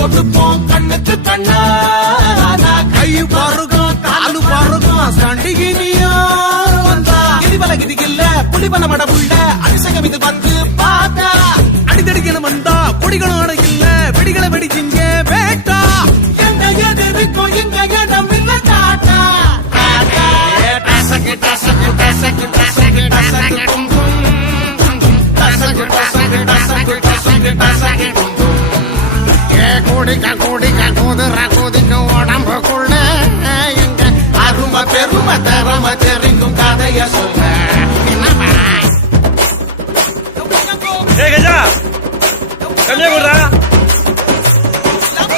போட்டுப்போம் கண்ணுக்கு கண்ணா கை பாருகம் காலு பாருகம் சண்டிகினியா வந்தா கிதிபல கிதிகில்ல புலிபல மடமுள்ள அதிசயம் இது வந்து பார்த்தா அடிதடிக்கணும் வந்தா கொடிகளோட இல்ல வெடிகளை வெடிச்சிங்க வேட்டா எந்த எதிர்க்கும் இங்க இடம் இல்ல டாட்டா டசக்கு டசக்கு டசக்கு டசக்கு டசக்கு டும் டும் டசக்கு டசக்கு டசக்கு டசக்கு டசக்கு டும் டும் குடிக்க குதிர குதிக்கும் உடம்புக்குள்ள எங்க அருமை பெருமை தரம தெரிக்கும் கதைய சொல்ல கஜா கன்னியாகுமரா